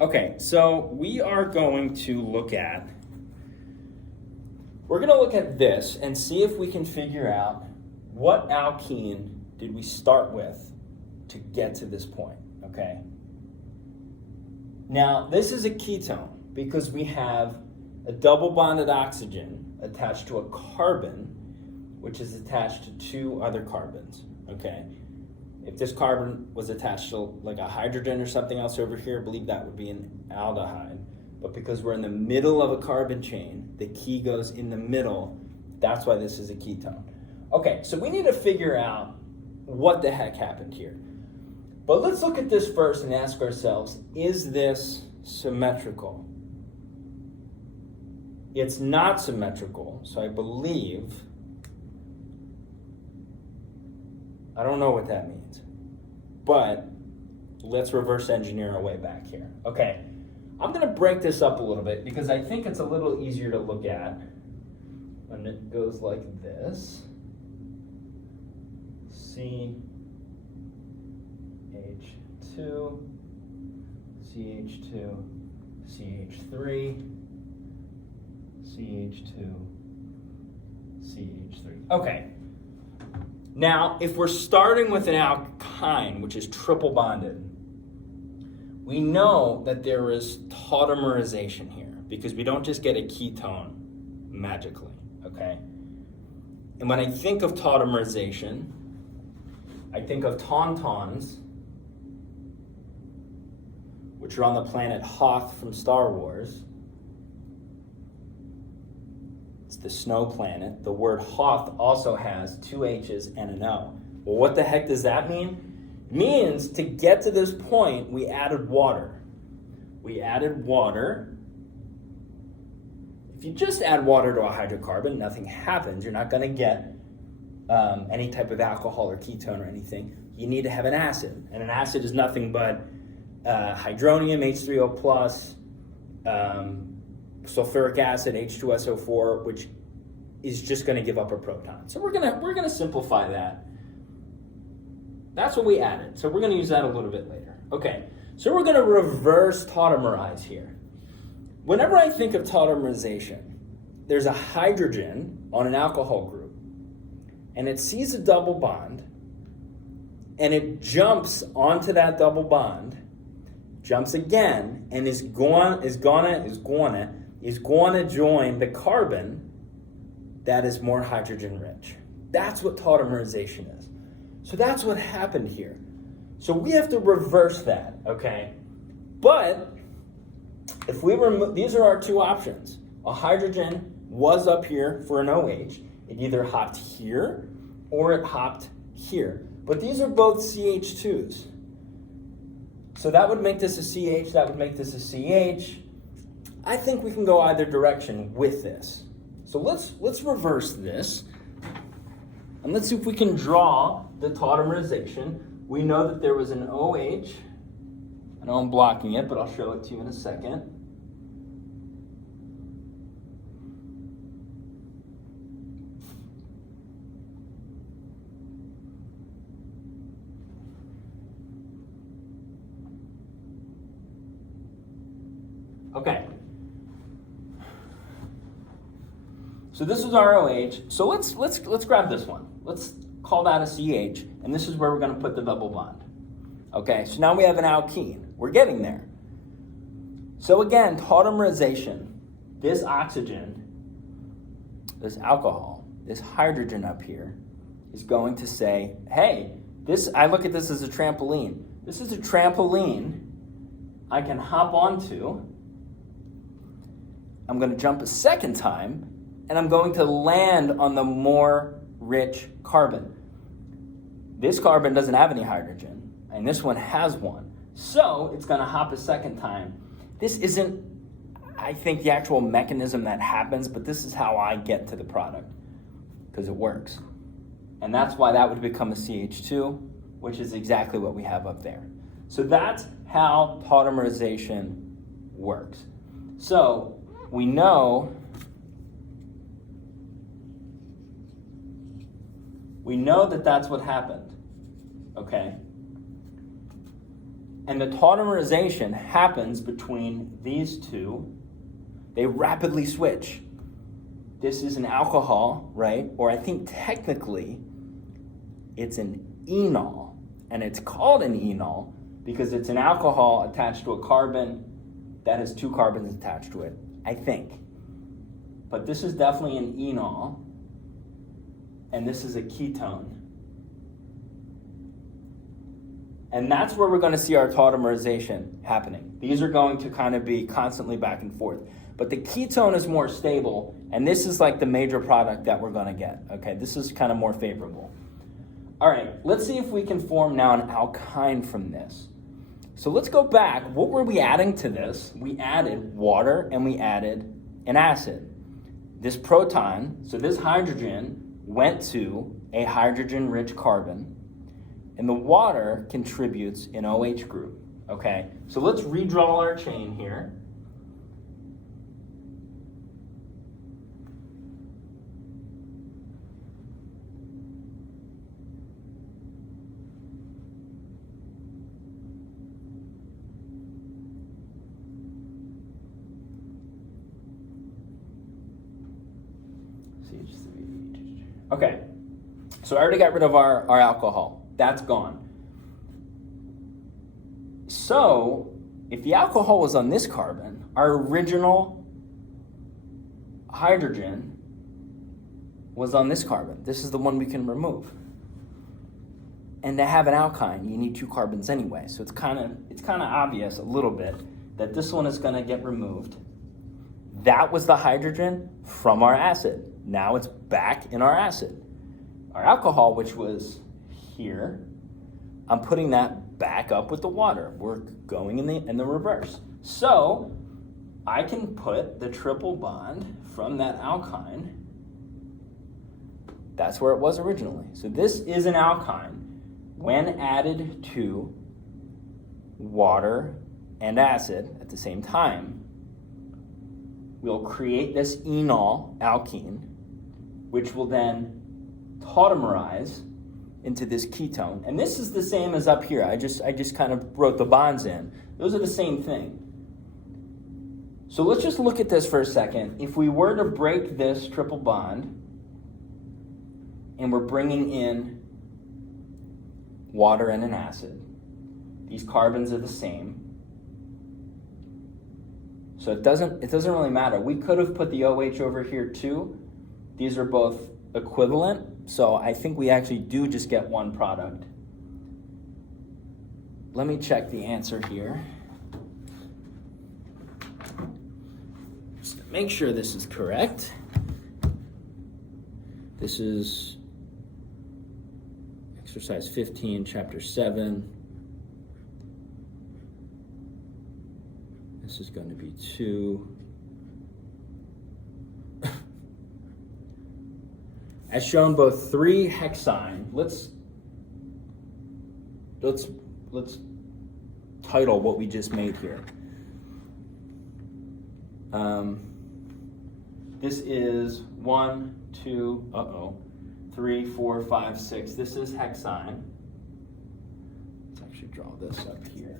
Okay, so we're going to look at this and see if we can figure out what alkene did we start with to get to this point, okay? Now, this is a ketone because we have a double bonded oxygen attached to a carbon, which is attached to two other carbons, okay? If this carbon was attached to like a hydrogen or something else over here, I believe that would be an aldehyde. But because we're in the middle of a carbon chain, the key goes in the middle. That's why this is a ketone. Okay, so we need to figure out what the heck happened here. But let's look at this first and ask ourselves, is this symmetrical? It's not symmetrical, so I believe, I don't know what that means, but let's reverse engineer our way back here. Okay, I'm gonna break this up a little bit because I think it's a little easier to look at when it goes like this. CH2, CH2, CH3, CH2, CH3. Okay. Now, if we're starting with an alkyne, which is triple bonded, we know that there is tautomerization here because we don't just get a ketone magically, okay? And when I think of tautomerization, I think of tauntauns, which are on the planet Hoth from Star Wars. It's the snow planet. The word Hoth also has two H's and an O. Well, what the heck does that mean? It means to get to this point, we added water. We added water. If you just add water to a hydrocarbon, nothing happens. You're not going to get any type of alcohol or ketone or anything. You need to have an acid. And an acid is nothing but hydronium, H3O+, sulfuric acid, H2SO4, which is just going to give up a proton. So we're gonna simplify that. That's what we added. So we're going to use that a little bit later. Okay, so we're going to reverse tautomerize here. Whenever I think of tautomerization, there's a hydrogen on an alcohol group, and it sees a double bond, and it jumps onto that double bond, jumps again, and is gonna join the carbon that is more hydrogen rich. That's what tautomerization is. So that's what happened here. So we have to reverse that, okay? But if we remove, these are our two options. A hydrogen was up here for an OH. It either hopped here or it hopped here. But these are both CH2s. So that would make this a CH, that would make this a CH. I think we can go either direction with this. So let's reverse this. And let's see if we can draw the tautomerization. We know that there was an OH. I know I'm blocking it, but I'll show it to you in a second. Okay. So this is our OH. So let's grab this one. Let's call that a CH, and this is where we're going to put the double bond. Okay, so now we have an alkene. We're getting there. So again, tautomerization, this oxygen, this alcohol, this hydrogen up here is going to say, hey, I look at this as a trampoline. This is a trampoline I can hop onto. I'm going to jump a second time, and I'm going to land on the more rich carbon. This carbon doesn't have any hydrogen, and this one has one. So it's going to hop a second time. This isn't, I think, the actual mechanism that happens, but this is how I get to the product, because it works. And that's why that would become a CH2, which is exactly what we have up there. So that's how tautomerization works. So we know that that's what happened, okay? And the tautomerization happens between these two. They rapidly switch. This is an alcohol, right? Or I think technically it's an enol. And it's called an enol because it's an alcohol attached to a carbon that has two carbons attached to it, I think. But this is definitely an enol. And this is a ketone. And that's where we're going to see our tautomerization happening. These are going to kind of be constantly back and forth. But the ketone is more stable, and this is like the major product that we're going to get. Okay, this is kind of more favorable. All right, let's see if we can form now an alkyne from this. So let's go back. What were we adding to this? We added water and we added an acid. This proton, so this hydrogen went to a hydrogen-rich carbon, and the water contributes an OH group. Okay, so let's redraw our chain here. Okay, so I already got rid of our alcohol. That's gone. So, if the alcohol was on this carbon, our original hydrogen was on this carbon. This is the one we can remove. And to have an alkyne, you need two carbons anyway. So it's kind of obvious a little bit that this one is going to get removed. That was the hydrogen from our acid. Now it's back in our acid. Our alcohol, which was here, I'm putting that back up with the water. We're going in the reverse. So I can put the triple bond from that alkyne. That's where it was originally. So this is an alkyne. When added to water and acid at the same time, we'll create this enol alkene, which will then tautomerize into this ketone. And this is the same as up here. I just kind of wrote the bonds in. Those are the same thing. So let's just look at this for a second. If we were to break this triple bond, and we're bringing in water and an acid, these carbons are the same. So it doesn't really matter. We could have put the OH over here too. These are both equivalent, so I think we actually do just get one product. Let me check the answer here. Just to make sure this is correct. This is exercise 15, chapter 7. This is going to be 2. As shown, both 3-hexyne. Let's title what we just made here. This is 1, 2, 3, 4, 5, 6. This is hexyne. Let's actually draw this up here.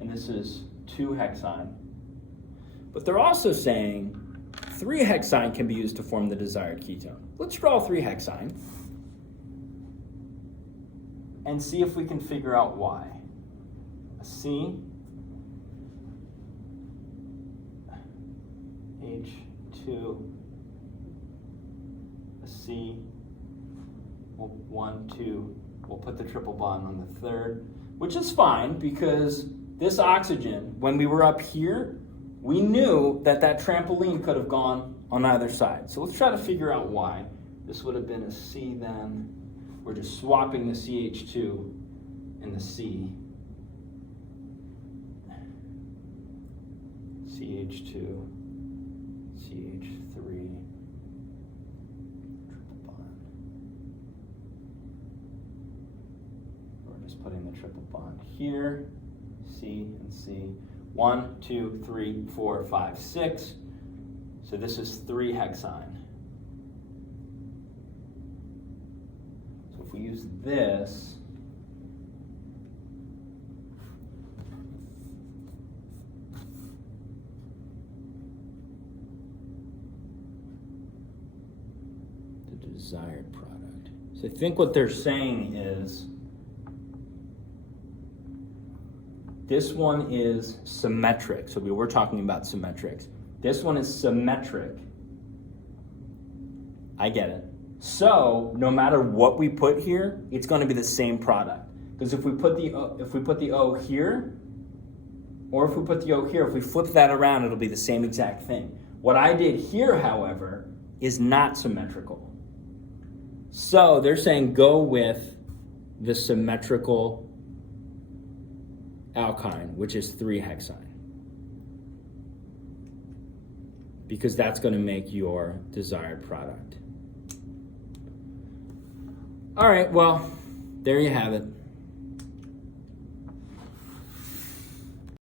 And this is 2-hexyne. But they're also saying 3-hexyne can be used to form the desired ketone. Let's draw 3-hexyne and see if we can figure out why. A C, H2, a C, 1, 2, we'll put the triple bond on the third, which is fine because this oxygen, when we were up here, we knew that trampoline could have gone on either side. So let's try to figure out why. This would have been a C then. We're just swapping the CH2 and the C. CH2, CH3, triple bond. We're just putting the triple bond here. C and C. 1, 2, 3, 4, 5, 6. So this is 3-hexyne. we use this, the desired product. So I think what they're saying is this one is symmetric. So we were talking about symmetrics. This one is symmetric. I get it. So no matter what we put here, it's going to be the same product. Because if we put the O here, or if we put the O here, if we flip that around, it'll be the same exact thing. What I did here, however, is not symmetrical. So they're saying go with the symmetrical alkyne, which is 3-hexyne. Because that's going to make your desired product. All right, well, there you have it.